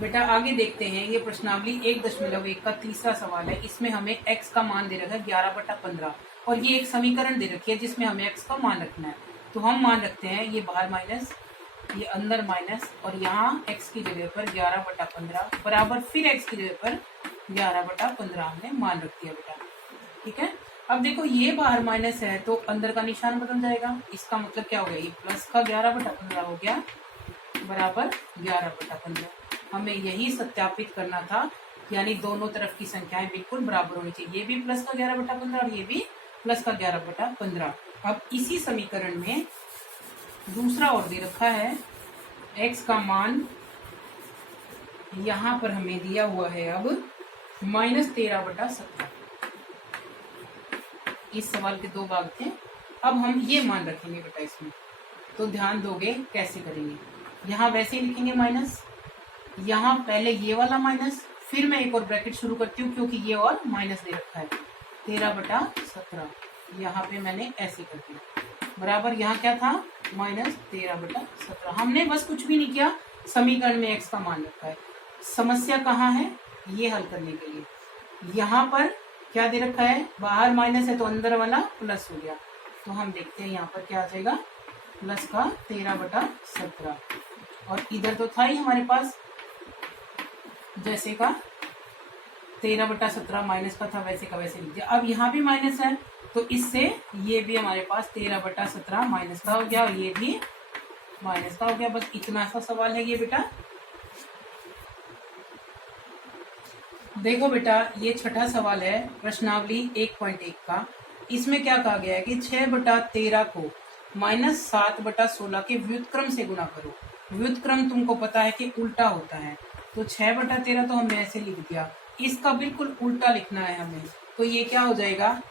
बेटा आगे देखते हैं, ये प्रश्नावली 1.1 का तीसरा सवाल है। इसमें हमें x का मान दे रखा है 11/15 और ये एक समीकरण दे रखी है जिसमें हमें x का मान रखना है। तो हम मान रखते हैं ये बाहर माइनस, ये अंदर माइनस, और यहाँ x की जगह पर 11/15 बराबर फिर x की जगह पर 11/15 हमने मान रख दिया बेटा। ठीक है, अब देखो ये बाहर माइनस है तो अंदर का निशान बदल जाएगा। इसका मतलब क्या हो गया, ये प्लस का 11/15 हो गया बराबर 11/15। हमें यही सत्यापित करना था, यानी दोनों तरफ की संख्याएं बिल्कुल बराबर होनी चाहिए। ये भी प्लस का 11/15 और ये भी प्लस का 11/15। अब इसी समीकरण में दूसरा और दे रखा है, x का मान यहां पर हमें दिया हुआ है अब -13/17। इस सवाल के दो भाग थे। अब हम ये मान रखेंगे बेटा इसमें, तो ध्यान दोगे कैसे करेंगे। यहाँ वैसे ही लिखेंगे माइनस, यहाँ पहले ये वाला माइनस, फिर मैं एक और ब्रैकेट शुरू करती हूँ क्योंकि ये और माइनस दे रखा है 13/17। यहाँ पे मैंने ऐसे कर दिया बराबर, यहाँ क्या था -13/17। हमने बस कुछ भी नहीं किया, समीकरण में x का मान रखा है। समस्या कहाँ है, ये हल करने के लिए यहाँ पर क्या दे रखा है, बाहर माइनस है तो अंदर वाला प्लस हो गया। तो हम देखते हैं यहाँ पर क्या आ जाएगा, प्लस का 13/17, और इधर तो था ही हमारे पास जैसे का 13/17 माइनस का था वैसे का वैसे लिख दिया। अब यहाँ भी माइनस है तो इससे ये भी हमारे पास 13/17 माइनस का हो गया और ये भी माइनस का हो गया। बस इतना सा सवाल है ये बेटा। देखो बेटा ये छठा सवाल है प्रश्नावली 1.1 का। इसमें क्या कहा गया है कि 6/13 को -7/16 के व्युत्क्रम से गुणा करो। व्युत्क्रम तुमको पता है कि उल्टा होता है, तो 6/13 तो हमने ऐसे लिख दिया, इसका बिल्कुल उल्टा लिखना है हमें। तो ये क्या हो जाएगा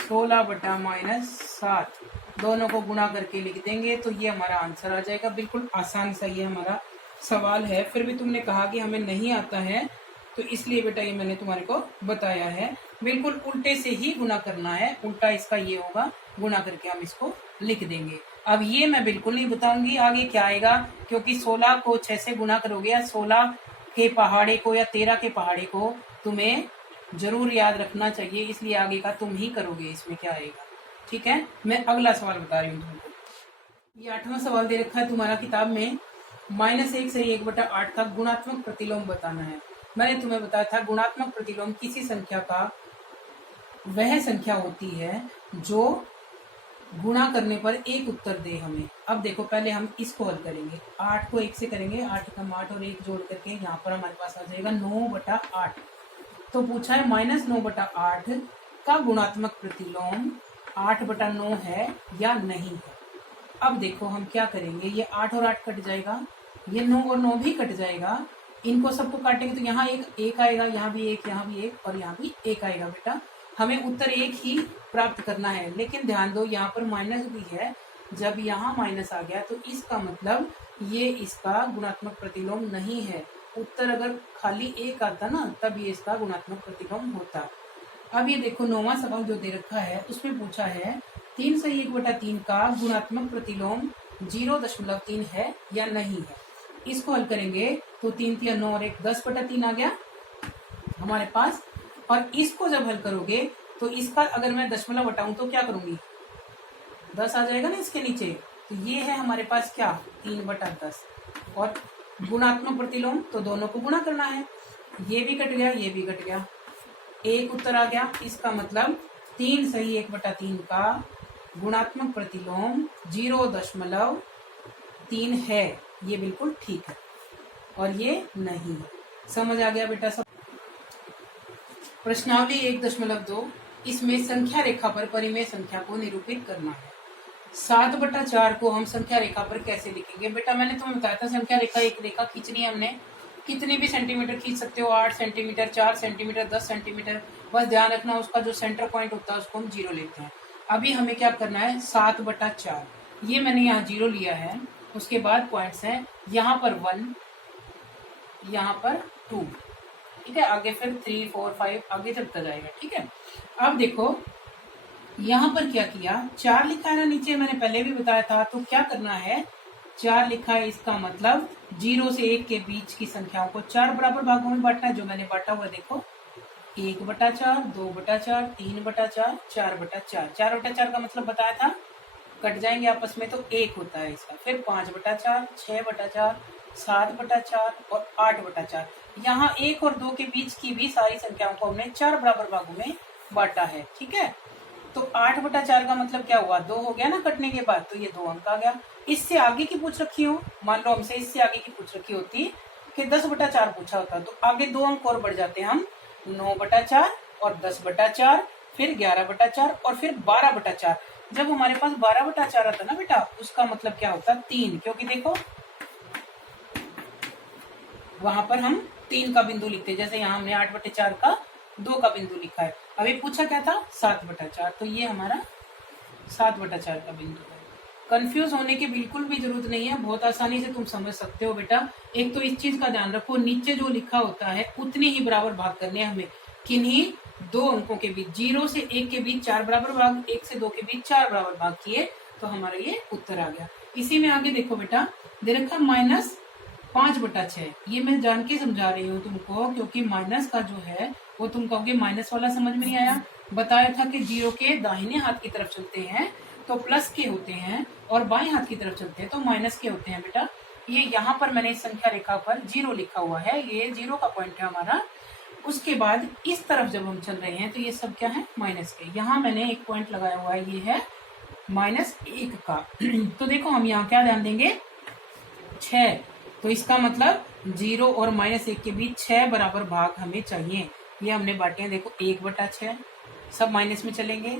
16/-7, दोनों को गुणा करके लिख देंगे तो ये हमारा आंसर आ जाएगा। बिल्कुल आसान सा ये हमारा सवाल है। फिर भी तुमने कहा कि हमें नहीं आता है, तो इसलिए बेटा ये मैंने तुम्हारे को बताया है। बिल्कुल उल्टे से ही गुणा करना है, उल्टा इसका ये होगा, गुणा करके हम इसको लिख देंगे। अब ये मैं बिल्कुल नहीं बताऊंगी आगे क्या आएगा, क्योंकि 16 को 6 से गुणा करोगे या 16 के पहाड़े को या 13 के पहाड़े को तुम्हें जरूर याद रखना चाहिए, इसलिए आगे का तुम ही करोगे इसमें क्या आएगा। ठीक है, मैं अगला सवाल बता रही हूँ तुमको। ये 8वां सवाल दे रखा है तुम्हारा किताब में, -1 से 1/8 का गुणात्मक प्रतिलोम बताना है। मैंने तुम्हें बताया था गुणात्मक प्रतिलोम किसी संख्या का वह संख्या होती है जो गुणा करने पर एक उत्तर दे हमें। अब देखो पहले हम इसको हल करेंगे, 8 को 1 से करेंगे, 8 का 8 और 1 जोड़ करके यहाँ पर हमारे पास आ जाएगा 9/8। तो पूछा है -9/8 का गुणात्मक प्रतिलोम 8/9 है या नहीं है। अब देखो हम क्या करेंगे, ये 8 और 8 कट जाएगा, ये 9 और 9 भी कट जाएगा, इनको सबको काटेंगे तो यहाँ एक आएगा, यहाँ भी एक, यहाँ भी एक और यहाँ भी एक आएगा। बेटा हमें उत्तर एक ही प्राप्त करना है, लेकिन ध्यान दो यहाँ पर माइनस भी है। जब यहाँ माइनस आ गया तो इसका मतलब ये इसका गुणात्मक प्रतिलोम नहीं है। उत्तर अगर खाली एक आता ना तब ये इसका गुणात्मक प्रतिलोम होता। अब ये देखो 9वां सवाल जो दे रखा है उसमें पूछा है 3 से 1/3 का गुणात्मक प्रतिलोम 0.3 है या नहीं है। इसको हल करेंगे तो 3 3 9 और 1 10/3 आ गया हमारे पास। और इसको जब हल करोगे तो इसका अगर मैं दशमलव हटाऊं तो क्या करूंगी, 10 आ जाएगा ना इसके नीचे। तो ये है हमारे पास क्या 3/10, और गुणात्मक प्रतिलोम तो दोनों को गुणा करना है। ये भी कट गया, ये भी कट गया, एक उत्तर आ गया। इसका मतलब 3 सही 1/3 का गुणात्मक प्रतिलोम 0.3 है, ये बिल्कुल ठीक है और ये नहीं है। समझ आ गया बेटा सब। प्रश्नावली 1.2, इसमें संख्या रेखा पर परिमेय संख्या को निरूपित करना है। 7/4 को हम संख्या रेखा पर कैसे लिखेंगे। बेटा मैंने तुम्हें बताया था संख्या रेखा, एक रेखा खींचनी है हमने, कितनी भी सेंटीमीटर खींच सकते हो, 8 सेंटीमीटर, 4 सेंटीमीटर, 10 सेंटीमीटर, बस ध्यान रखना उसका जो सेंटर पॉइंट होता है उसको हम 0 लेते हैं। अभी हमें क्या करना है 7/4, ये मैंने यहाँ 0 लिया है, उसके बाद पॉइंट्स हैं, यहाँ पर 1, यहाँ पर 2, ठीक है, आगे फिर 3 4 5 आगे चलता जाएगा। ठीक है, अब देखो यहाँ पर क्या किया, 4 लिखा है ना नीचे, मैंने पहले भी बताया था। तो क्या करना है 4 लिखा है, इसका मतलब 0 से 1 के बीच की संख्याओं को 4 बराबर भागों में बांटना है। जो मैंने बांटा हुआ देखो, 1/4, 2/4, 3/4, 4/4। 4/4 का मतलब बताया था, कट जाएंगे आपस में तो 1 होता है इसका। फिर 5/4, 6/4, 7/4 और 8/4। यहाँ 1 और 2 के बीच की भी सारी संख्याओं को हमने 4 बराबर भागों में बांटा है। ठीक है, तो 8/4 का मतलब क्या हुआ, 2 हो गया ना कटने के बाद, तो ये 2 अंक आ गया। इससे आगे की पूछ रखी हो, मान लो हमसे इससे आगे की पूछ रखी होती कि 10/4 पूछा होता, तो आगे 2 अंक और बढ़ जाते हम, 9/4 और 10/4, फिर 11/4 और फिर 12/4। जब हमारे पास 12/4 आता ना बेटा, उसका मतलब क्या होता, 3, क्योंकि देखो वहां पर हम 3 का बिंदु लिखते हैं, जैसे यहाँ हमने 8/4 का 2 का बिंदु लिखा है। अभी पूछा क्या था, 7/4, तो ये हमारा 7/4 का बिंदु है। कंफ्यूज होने की बिल्कुल भी जरूरत नहीं है, बहुत आसानी से तुम समझ सकते हो बेटा। एक तो इस चीज का ध्यान रखो, नीचे जो लिखा होता है उतने ही बराबर भाग करने हैं हमें, किन्हीं 2 अंकों के बीच। 0 से 1 के बीच 4 बराबर भाग, 1 से 2 के बीच 4 बराबर भाग किए, तो हमारा ये उत्तर आ गया। इसी में आगे देखो बेटा, दे रखा -5/6। ये मैं जान के समझा रही हूँ तुमको, क्योंकि माइनस का जो है वो तुम कहोगे माइनस वाला समझ में नहीं आया। बताया था कि 0 के दाहिने हाथ की तरफ चलते हैं तो प्लस के होते हैं, और बाएं हाथ की तरफ चलते हैं तो माइनस के होते हैं बेटा। ये यहाँ पर मैंने संख्या रेखा पर 0 लिखा हुआ है, ये 0 का पॉइंट है हमारा। उसके बाद इस तरफ जब हम चल रहे हैं तो ये सब क्या है, माइनस के। यहाँ मैंने एक पॉइंट लगाया हुआ है, ये है -1 का। तो देखो हम यहाँ क्या ध्यान देंगे, 6, तो इसका मतलब 0 और -1 के बीच 6 बराबर भाग हमें चाहिए। ये हमने बांटे हैं, देखो 1/6, सब माइनस में चलेंगे,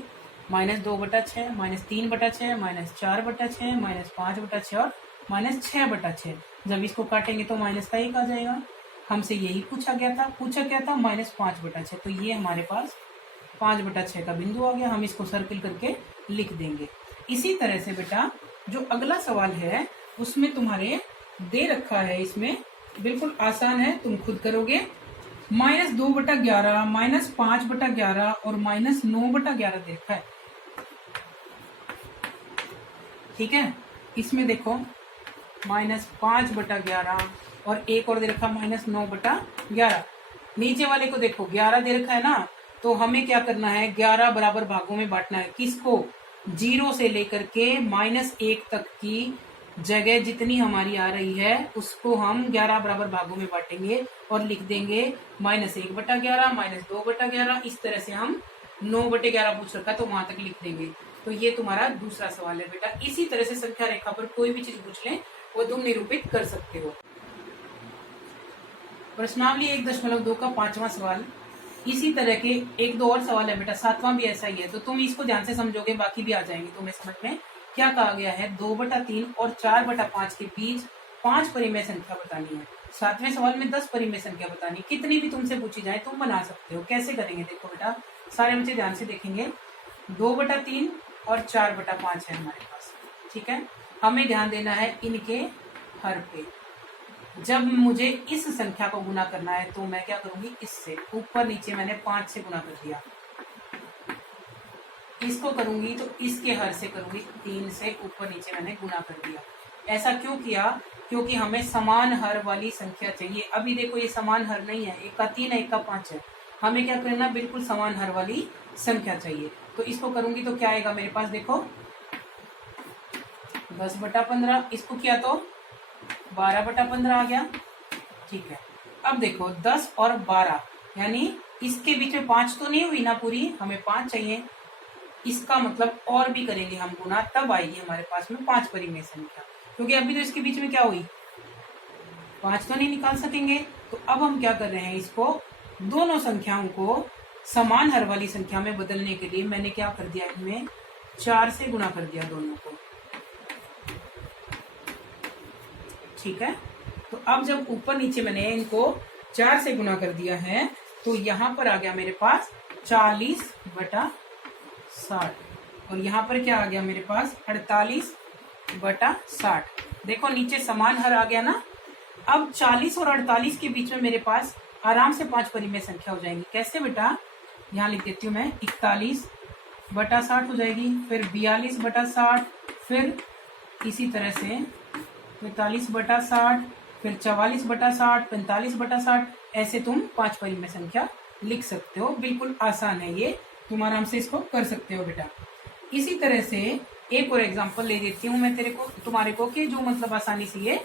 -2/6, -3/6, -4/6, -5/6 और -6/6। जब इसको काटेंगे तो माइनस का 1 आ जाएगा। हमसे यही पूछा गया था, -5/6, तो ये हमारे पास 5/6 का बिंदु आ गया। हम इसको सर्किल करके लिख देंगे। इसी तरह से बेटा जो अगला सवाल है उसमें तुम्हारे दे रखा है, इसमें बिल्कुल आसान है, तुम खुद करोगे। -2/11, -5/11 और -9/11 दे रखा है। ठीक है, इसमें देखो -5/11 और एक और दे रखा -9/11। नीचे वाले को देखो 11 दे रखा है ना, तो हमें क्या करना है, 11 बराबर भागों में बांटना है। किसको, 0 से लेकर के -1 तक की जगह जितनी हमारी आ रही है उसको हम 11 बराबर भागों में बांटेंगे और लिख देंगे -1/11, -2/11। इस तरह से हम 9/11 पूछ रखा तो वहां तक लिख देंगे। तो ये तुम्हारा दूसरा सवाल है बेटा। इसी तरह से संख्या रेखा पर कोई भी चीज पूछ ले वो तुम निरूपित कर सकते हो। प्रश्नावली 1.2 का 5वां सवाल। इसी तरह के 1-2 और सवाल है बेटा, 7वां भी ऐसा ही है, तो तुम इसको ध्यान से समझोगे, बाकी भी आ जाएंगे तुम्हें समझ में। क्या कहा गया है, 2/3 और 4/5 के बीच 5 परिमेय संख्या बतानी है। 7वें सवाल में 10 परिमेय संख्या बतानी। कितनी भी तुमसे पूछी जाए तुम बना सकते हो। कैसे करेंगे देखो बेटा, सारे बच्चे ध्यान से देखेंगे। 2/3 और 4/5 है हमारे पास। ठीक है, हमें ध्यान देना है इनके हर पे। जब मुझे इस संख्या को गुना करना है तो मैं क्या करूंगी, इससे ऊपर नीचे मैंने 5 से गुना कर दिया। इसको करूंगी तो इसके हर से करूंगी, 3 से ऊपर नीचे मैंने गुना कर दिया। ऐसा क्यों किया, क्योंकि हमें समान हर वाली संख्या चाहिए। अभी देखो ये समान हर नहीं है, 1 का 3 है, 1 का 5 है। हमें क्या करना, बिल्कुल समान हर वाली संख्या चाहिए। तो इसको करूंगी तो क्या आएगा मेरे पास, देखो 10/15। इसको किया तो 12/15 आ गया। ठीक है, अब देखो 10 और 12 यानी इसके बीच में 5 तो नहीं हुई ना पूरी, हमें 5 चाहिए। इसका मतलब और भी करेंगे हम गुना, तब आएगी हमारे पास में 5 परिमेय संख्या। क्योंकि अभी तो इसके बीच में क्या हुई, 5 तो नहीं निकाल सकेंगे। तो अब हम क्या कर रहे हैं, इसको दोनों संख्याओं को समान हर वाली संख्या में बदलने के लिए मैंने क्या कर दिया, इनमें 4 से गुना कर दिया दोनों को। ठीक है, तो अब जब ऊपर नीचे मैंने इनको 4 से गुना कर दिया है तो यहाँ पर आ गया मेरे पास 40/60 और यहाँ पर क्या आ गया मेरे पास 48/60। देखो नीचे समान हर आ गया ना। अब 40 और 48 के बीच में मेरे पास आराम से 5 परिमेय संख्या हो जाएंगी। कैसे बेटा, यहाँ लिख देती हूँ मैं, 41/60 हो जाएगी, फिर 42/60, फिर इसी तरह से 45/60, फिर 44/60, 45/60, ऐसे तुम 5 परिमेय संख्या लिख सकते हो। बिल्कुल आसान है ये, तुम आराम से इसको कर सकते हो बेटा। इसी तरह से एक और एग्जांपल ले देती हूँ मैं तुम्हारे को कि जो मतलब आसानी से ये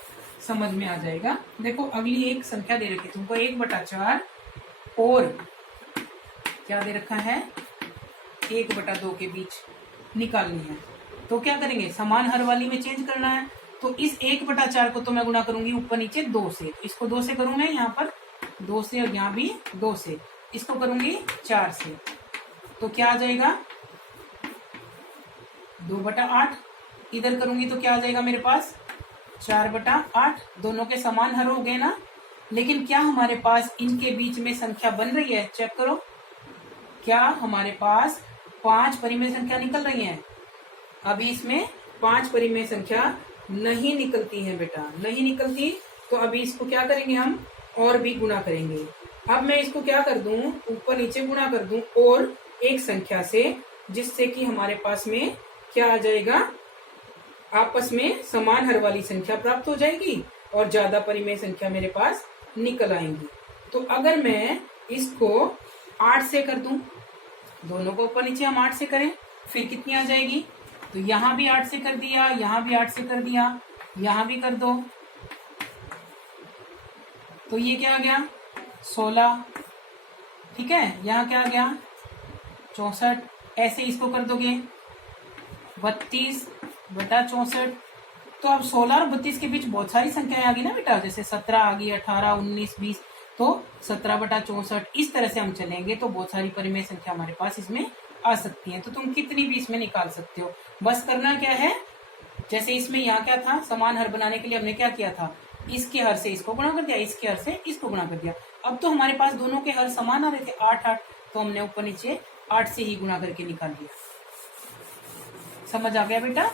समझ में आ जाएगा। देखो अगली एक संख्या दे रखी है तुमको 1/4 और क्या दे रखा है 1/2 के बीच निकालनी है। तो क्या करेंगे, समान हर वाली में चेंज करना है। तो इस 1/4 को तो मैं गुणा करूंगी ऊपर नीचे 2 से, इसको 2 से करूँ मैं, यहाँ पर 2 से और यहाँ भी 2 से, इसको करूंगी 4 से। तो क्या आ जाएगा 2/8। इधर करूंगी तो क्या आ जाएगा मेरे पास 4/8। दोनों के समान हर हो गए ना। लेकिन क्या हमारे पास इनके बीच में संख्या बन रही है, चेक करो। क्या हमारे पास 5 परिमेय संख्या निकल रही है? अभी इसमें 5 परिमेय संख्या नहीं निकलती है बेटा, नहीं निकलती। तो अभी इसको क्या करेंगे हम, और भी गुणा करेंगे। अब मैं इसको क्या कर दूं, ऊपर नीचे गुणा कर दूं और एक संख्या से, जिससे कि हमारे पास में क्या आ जाएगा, आपस में समान हर वाली संख्या प्राप्त हो जाएगी और ज्यादा परिमेय संख्या मेरे पास निकल आएंगी। तो अगर मैं इसको 8 से कर दूं, दोनों को ऊपर नीचे हम 8 से करें, फिर कितनी आ जाएगी, तो यहां भी 8 से कर दिया, यहां भी 8 से कर दिया, यहां भी कर दो, तो ये क्या आ गया 16। ठीक है, यहाँ क्या आ गया 64। ऐसे इसको कर दोगे 32/64। तो अब 16 और 32 के बीच बहुत सारी संख्याएं आ गई ना बेटा, जैसे 17 आ गई, 18, 19, 20, तो 17/64। इस तरह से हम चलेंगे तो बहुत सारी परिमेय संख्या हमारे पास इसमें आ सकती है। तो तुम कितनी भी इसमें निकाल सकते हो। बस करना क्या है, जैसे इसमें यहाँ क्या था, समान हर बनाने के लिए हमने क्या किया था, इसके हर से इसको गुणा कर दिया, इसके हर से इसको गुणा कर दिया। अब तो हमारे पास दोनों के हर समान आ रहे थे 8-8, तो हमने ऊपर नीचे 8 से ही गुणा करके निकाल दिया। समझ आ गया बेटा।